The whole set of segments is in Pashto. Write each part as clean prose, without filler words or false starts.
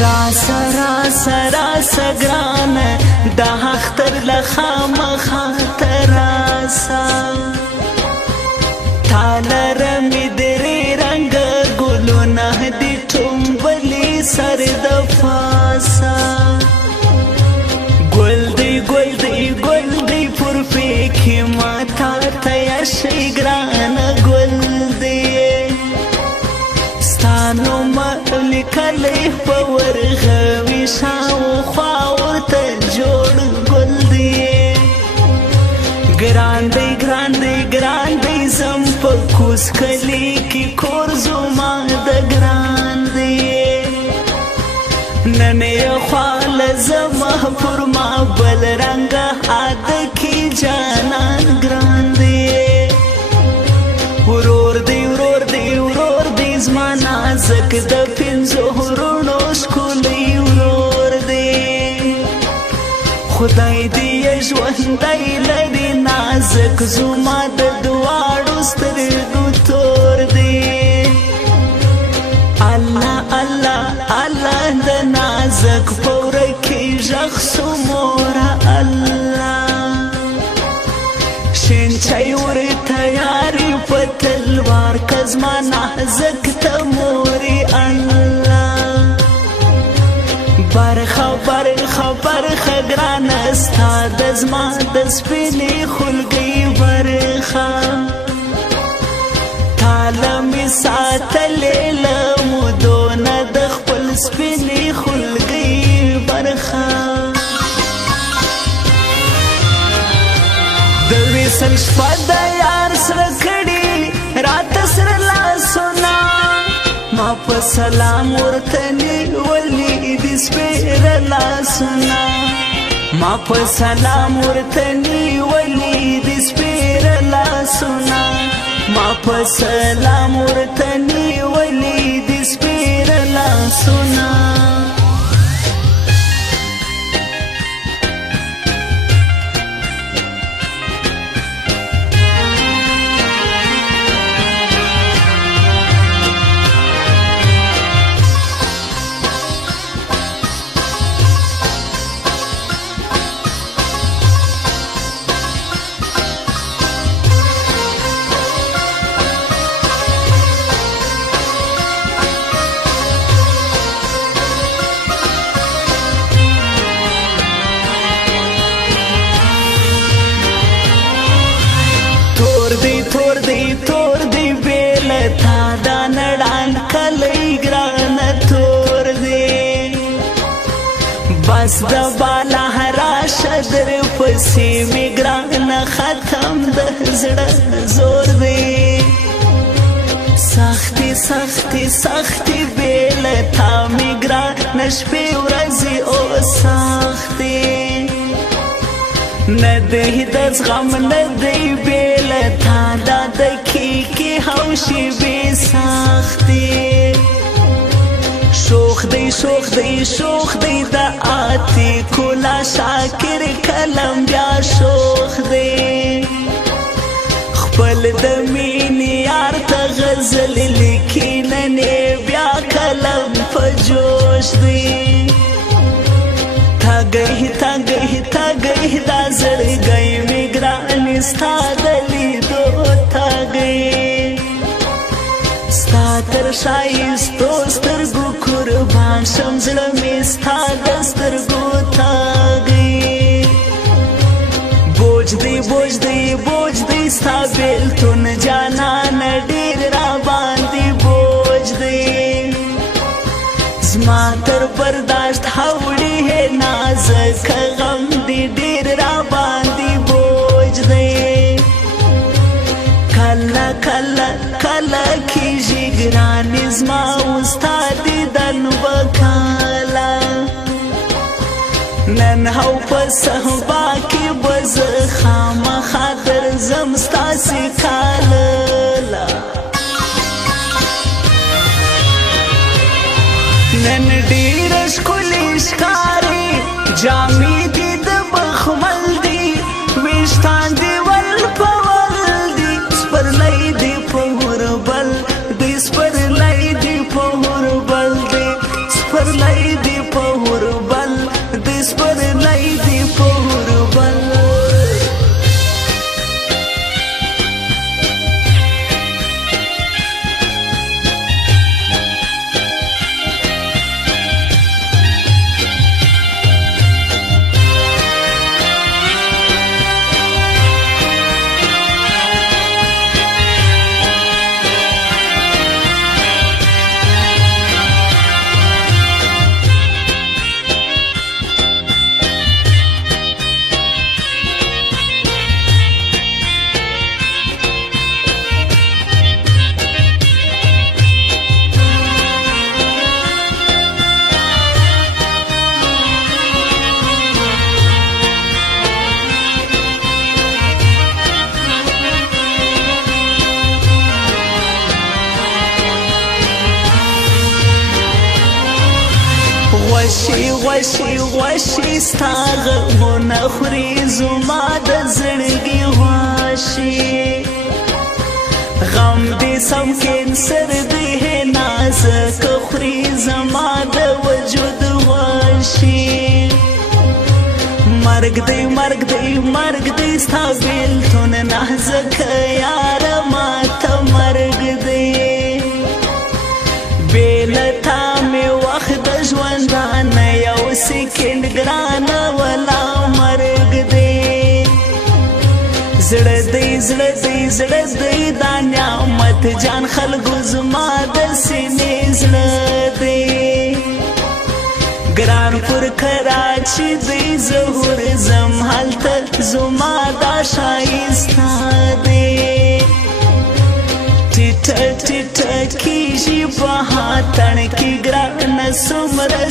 راسا راسا راسا گران دا اختر لخام خاطر راسا تالرمی دری رنگ گلونا دی ټومبلی سر د فاسا گل دی پر پیکی ماتا تیشی گران گل دی ستانو ملکلی پور غوی شاو خواور تا جوڑ گل دی گران دی زم پا کوس کلی کی کورزو ما دا گران دی ننی خوال زم پر ما بل رنگ آد کی جانان گران دی ورور دی زما نازک د پنځو ورونو ښکلی ورور دی خدای دې ژوندی لري نازک زما د دواړو سترګو تور دی الله د نازک په ورکې غږ څومره الله شین چای ور تیاری په تلوار کزما نازک ته موري الله برخه ګران ستا د زما د سپینې خلګۍ برخه تاله مې ساتلې له مودو نه د خپل سپینې خلګۍ برخه د وصل شپه د یار سره کړي رات سره لاسونه ما په سلام ورته نیولي دي سپېره لاسونه ما په سلام ورته نیولي دي سپېره لاسونه ما په سلام ورته نیولي دي سپېره لاسونه تور دی بیل تا دا نړان کلی ګران تور دی بس د بالا راشه در پسې می ګران ختم د زړه زور دی سختی بیل تا می ګران شپې ورځې او سختي ندی د زغم ندی بیل تا دا دکی کی حوشی بی سختی شوخ دی دا آتی کولا شاکر کلم بیا شوخ دی خپل د مینی یار تا غزل لکی ننی بیا کلم پا جوش دی تا گئی دا زړګی می ګرانې ستا د لیدو تا گئی ستا تر ښایستو سترګو قربان شم زړه مې ستا د سترګو تا گئی بوج دی ستا بیلتون جانان ډېر را باندې بوج دی زما تر برداشت هوړي ہے نازک غم دی ډیر را باندې بوج دی کله کیږي ګرانې زما استاد دن وکاله نن هو په صحبا کې بز خامخا درځم ستاسې کاله نن ډېر ښکلي ښکاري جامې دي د بخمل دي ویښتان دي ول په ول دي سپرلی دي په هوربل دي سپرلی دي په هوربل دي سپرلی دي غوشي غوشي غوشي ستا غمونه خوري زما د زړګي غواشي غم دې سم کینسر دې نازک خوري زما د وجود غواشي مرګ دې مرګ دې مرګ دې ستا بیلتون نازک یار ماته مرګ دې بیلتا مې وخت د ژوندانه یو سکند ګرانه ولا مرګ دې زړه دې زړه دې زړه دې دا نعمت جان خلکو زما د سینې زړه دې ګران پر کراچي دې ظهور زم هلته زما دا ښایسته دې ټیټه ټیټه کېږي په هاتڼ کې ګرانه څومره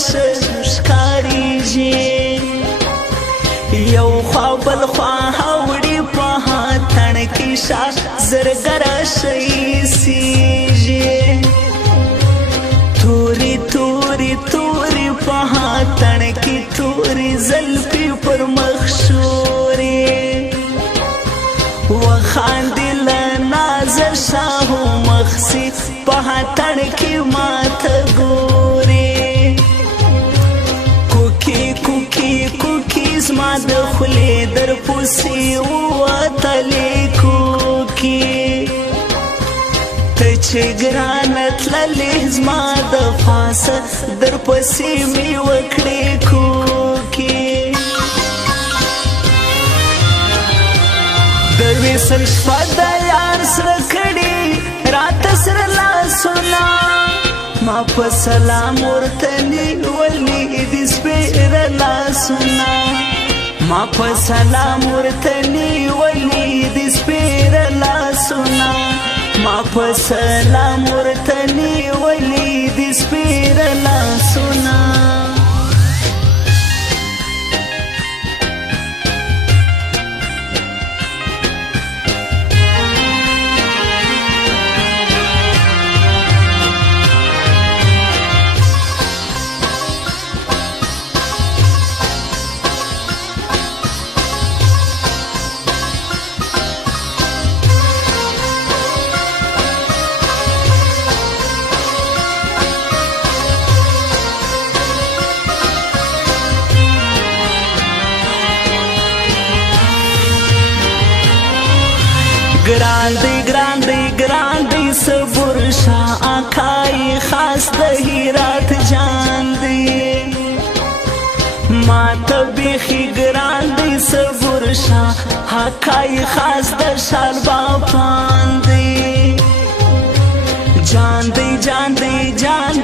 ښکارېږي یو خوا بل خوا هوړي په هاتڼ کې شا زرګره ښایسېږي تورې تورې تورې په هاتڼ کې تورې زلفې پر مخ شورې وخاندې له نازه شاهو مخسي په هاتڼ کې ماته ګورې کوکې کوکې کوکې زما د خولې در پسې ووتلې کوکې ته چې ګرانه تللې زما د پاسه در پسې مې وکړې کوکې د وصل شپه د یار سره کړي راته سره لاسونه ما په سلام ورته نیولي دي سپېره لاسونه ما په سلام ورته نیولي دي سپېره لاسونه ما په سلام ورته نیولي دي سپېره لاسونه ګران دی ګران دی ګران دی صبر شاه آقای خاص د هرات جان دی ما ته بیخي ګران دی صبر شاه آقای خاص د شال باپان دی جان دی جان دی جان